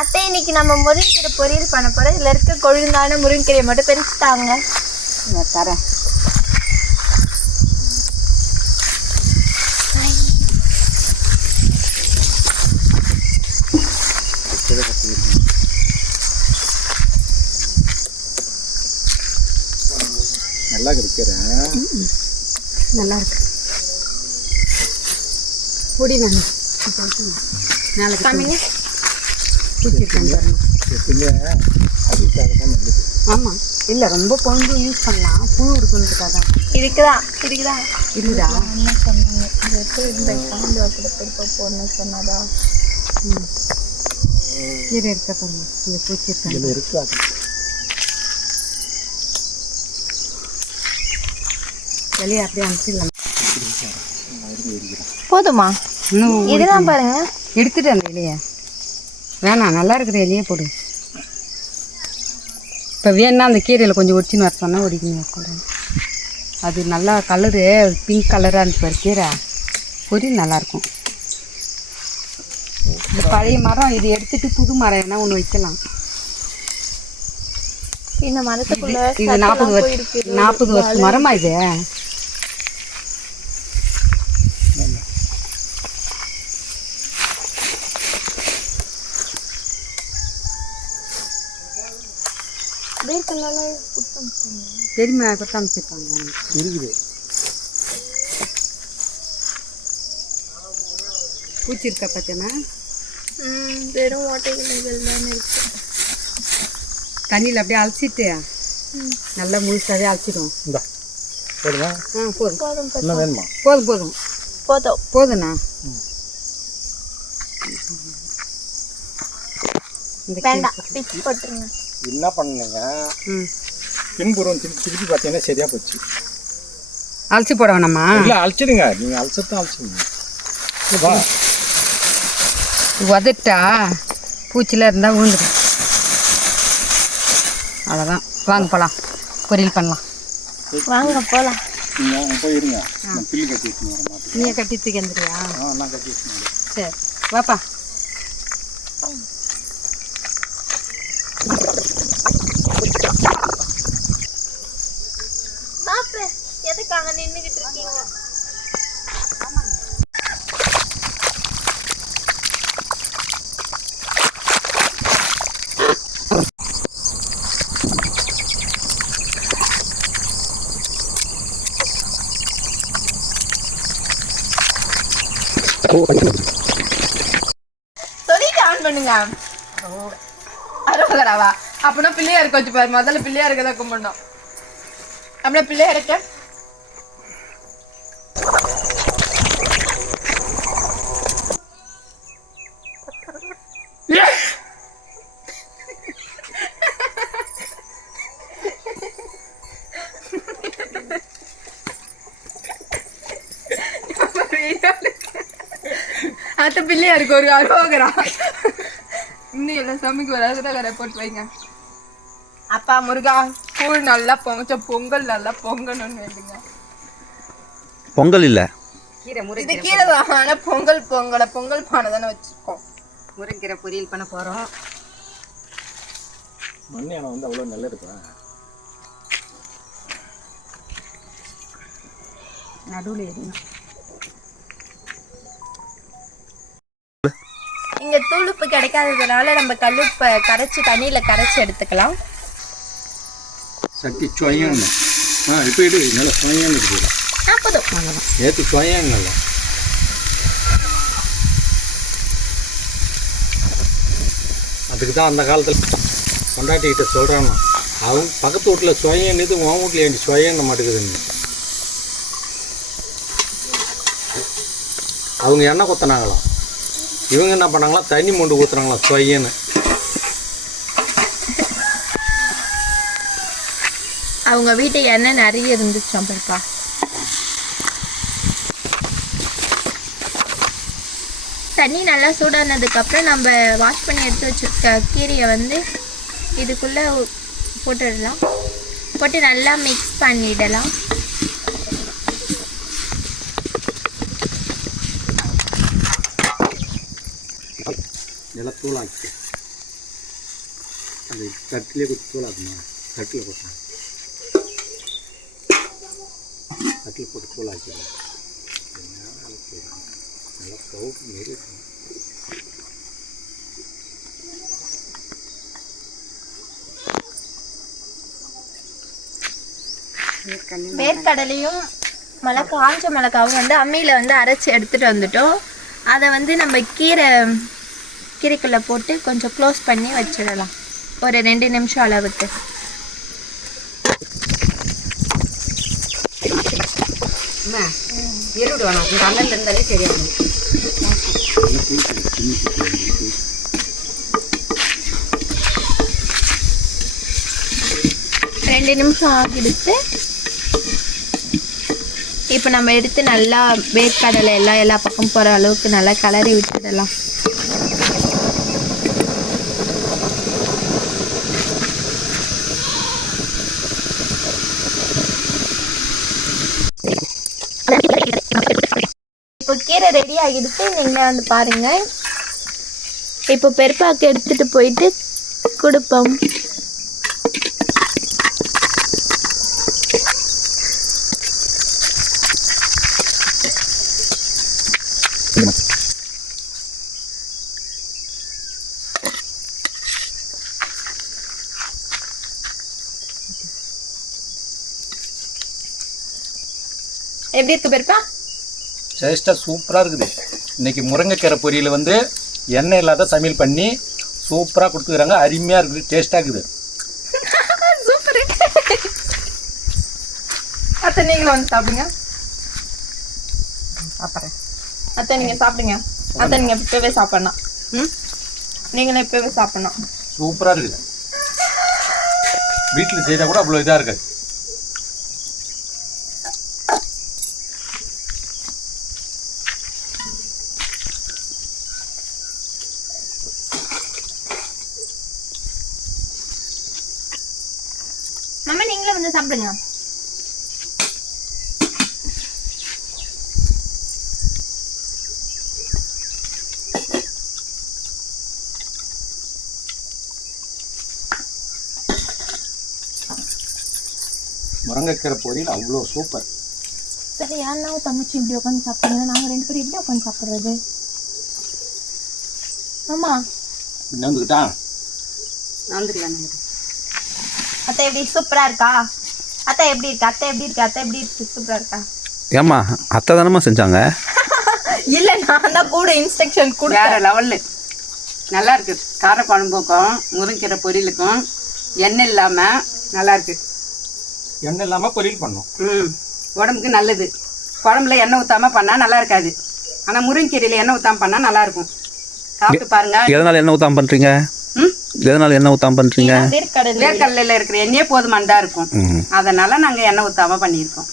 அத்தை இன்னைக்கு நம்ம முருங்கைக்கீரை பொரியல் பண்ண போறோம். இதுல இருக்க கொழுந்தான முருங்கைக்கீரையை மட்டும் பிரிச்சுட்டாங்க. நான் தரேன். நல்லா இருக்கிறேன். நல்லா இருக்கு. பொடி நான் நாளைக்கு சாமிங்க ஆமாம். இல்லை ரொம்ப குழம்பு யூஸ் பண்ணலாம். புழு இருக்குன்றதுக்காக இருக்குதா இருக்குதா? என்ன சொன்னாங்க இந்த காம்பு கூட பெருப்ப போடணும்னு சொன்னாதா? கீரை இருக்க பாருங்க. இங்கே பூச்சி இருக்காங்க. இருக்காது. வெளியே அப்படியே அனுப்பிடலாம். போதுமா? இதுதான் பாருங்க. எடுத்துட்டு அந்த இலையை வேணாம். நல்லா இருக்கிற இலையே போடு. இப்போ வேணா அந்த கீரையில் கொஞ்சம் ஒடிச்சின்னு வர சொன்னால் ஒடிக்கணும் வர சொல்கிறேன். அது நல்லா கலரு பிங்க் கலராக இருந்துச்சு கீரை. பொரியல் நல்லாயிருக்கும். இந்த பழைய மரம் இது எடுத்துட்டு புது மரம் என்ன ஒன்று வைக்கலாம். இந்த மரத்துக்குள்ள இது 40 வருஷம் மரமா இது? பெருமை கொடுத்து அமைச்சிருப்பாங்க. இருக்குது. பூச்சி இருக்கா பார்த்தேன்னா? வெறும் ஓட்டைகள் தான் இருக்கு. தண்ணியில் அப்படியே அழைச்சிட்டு நல்லா முழுசாவே அழைச்சிடும். போதுமா? போதும் போதும் இன்னும் வேணுமா? போதும் போதும் போதும் போதுண்ணா. வேண்டாம், பிச்சு போட்டுருங்க. என்ன பண்ணுங்க, பின்புறம் திருப்பி பார்த்தீங்கன்னா சரியா போச்சு. அழைச்சி போட வேணாமா? இல்லை அழைச்சிடுங்க. நீங்கள் அழைச்சதான் அழைச்சிடுங்க. உதட்டா பூச்சிலாம் இருந்தால் விழுந்துடும். அவ்வளோதான். வாங்க போகலாம், பொரியல் பண்ணலாம். வாங்க போகலாம். நீங்கள் போயிருங்க. நான் பில்லு கட்டி வச்சுன்னு வர மாட்டேன். நீங்கள் கட்டி தூக்கி வந்துடுறியா? நான் கட்டி வச்சுன்னு. சரி வாப்பா. எதுக்காக நின்றுகிட்டு இருக்கீங்க? சொல்லிட்டு ஆன் பண்ணுங்க. அறுபதாவா? அப்படின்னா பிள்ளையாரு கொஞ்சம் பாரு. முதல்ல பிள்ளையாருக்கு தான் கும்பிடணும். அப்படின்னா பிள்ளையாருக்க அந்த பிள்ளையாருக்கு ஒரு அரோகரா. இன்னும் எல்லாம் சாமிக்கு ஒரு அரோகரா போட்டு வைங்க. அப்பா முருகா, கூழ் நல்லா பொங்கல் நல்லா பொங்கணும்னு வேண்டுங்க. பொங்கல் இல்லை, இது கீரை தான். ஆனால் பொங்கல் பானை தானே வச்சுருக்கோம். முருங்கீரை பொரியல் பண்ண போகிறோம். மண் யானை வந்து அவ்வளோ நல்லா இருப்பேன். நடுவில் எதுவும் இங்கே தூளுப்பு கிடைக்காததுனால நம்ம கல்லுப்பை தண்ணியில் கரைச்சி எடுத்துக்கலாம். சட்டி சுவையாங்க. இப்போ இது நல்லா சுவையான இருக்குது. போதும். ஏற்று சுவையாங்க நல்லா. அதுக்கு தான் அந்த காலத்தில் கொண்டாட்டிக்கிட்ட சொல்கிறாங்க, அவங்க பக்கத்து வீட்டில் சுவையன்னுது உன் வீட்டில் ஏண்டி சுவையன்னு மாட்டேங்குதுன்னு. அவங்க எண்ணெய் குத்தினாங்களாம், இவங்க என்ன பண்ணாங்களாம் தண்ணி மொண்டு ஊற்றுறாங்களாம் சுவையன்னு. அவங்க வீட்டு எண்ணெய் நிறைய இருந்துச்சாம் பாப்பா. தண்ணி நல்லா சூடானதுக்கப்புறம் நம்ம வாஷ் பண்ணி எடுத்து வச்சுருக்க கீரையை வந்து இதுக்குள்ளே போட்டுடலாம். போட்டு நல்லா மிக்ஸ் பண்ணிடலாம். நல்லா தூளாக்கி அந்த தட்டிலே கொடுத்து தூளாக்குமா தட்டில் போட்டேன் தட்டில் போட்டு தூளாக்கிடுவேன் நல்லா பவுடர் மாரி இருக்கும் வேர்க்கடலையும் காஞ்ச மிளகாவும் வந்து அம்மியில் வந்து அரைச்சி எடுத்துகிட்டு வந்துட்டோம். அதை வந்து நம்ம கீரைக்குள்ளே போட்டு கொஞ்சம் க்ளோஸ் பண்ணி வச்சிடலாம் ஒரு 2 நிமிஷம் அளவுக்கு. எருடு வேணாம், இந்த அண்ணன் இருந்தாலே தெரியாது. 2 நிமிஷம் ஆகிடுத்து. இப்போ நம்ம எடுத்து நல்லா வேர்க்கடலை எல்லாம் எல்லா பக்கம் போகிற அளவுக்கு நல்லா கிளறி விட்டுடலாம். இப்போ கீரை ரெடி ஆகிடுச்சு. நீங்கள் வந்து பாருங்கள். இப்போ பெருப்பாக்கு எடுத்துகிட்டு போயிட்டு கொடுப்போம். எப்படி இருக்கு பெருப்பா? டேஸ்ட்டாக சூப்பராக இருக்குது. இன்றைக்கி முருங்கைக்கீரை பொரியல் வந்து எண்ணெய் இல்லாத சமையல் பண்ணி சூப்பராக கொடுத்துக்கிறாங்க. அருமையாக இருக்குது, டேஸ்ட்டாக இருக்குது. சூப்பர். அத்தை நீங்களும் வந்து சாப்பிடுங்க. சாப்பிட்றேன். அத்தை நீங்கள் சாப்பிடுங்க. அத்தை நீங்கள் இப்போவே சாப்பிட்ணும். நீங்களும் இப்போவே சாப்பிட்ணும். சூப்பராக இருக்குது. வீட்டில் செய்தால் கூட அவ்வளோ இதாக இருக்காது. மாமா நீங்களும் வந்து சாப்பிடுங்க. முருங்கைக்கீரை பொரியல் அவ்வளோ சூப்பர். சரி, யாருனாவும் தங்கச்சி இப்படி உட்காந்து சாப்பிட்டீங்கன்னா நாங்கள் 2 பேரும் இப்படி உட்காந்து சாப்பிட்றது. ஆமா வந்துக்கிட்டா வந்துருக்காங்க. அத்தை எப்படி சூப்பராக இருக்கா? அத்தை எப்படி இருக்கு? அத்தை எப்படி இருக்கு? அத்தை எப்படி இருக்கு? சூப்பராக இருக்கா? ஏம்மா அத்தை தானம்மா செஞ்சாங்க? இல்லை, நான் தான் கூட இன்ஸ்ட்ரக்ஷன் கூட. வேறு லெவலில் நல்லா இருக்குது. கார குழம்புக்கும் முருங்கீரை பொரியலுக்கும் எண்ணெய் இல்லாமல் நல்லாயிருக்கு. எண்ணெய் இல்லாமல் பொரியல் பண்ணோம். உடம்புக்கு நல்லது. குழம்புல எண்ணெய் ஊற்றாமல் பண்ணால் நல்லா இருக்காது. ஆனால் முருங்கீரையில் எண்ணெய் ஊற்றாமல் பண்ணால் நல்லாயிருக்கும். சாப்பிட்டு பாருங்க. எதனால் எண்ணெய் ஊற்றாம பண்ணுறீங்க? எதனால் எண்ணெய் ஊற்றாம பண்ணுறீங்க? வேர்க்கடலையில் இருக்கிற எண்ணெயே போதுமானதாக இருக்கும். அதனால் நாங்கள் எண்ணெய் ஊற்றாமல் பண்ணியிருக்கோம்.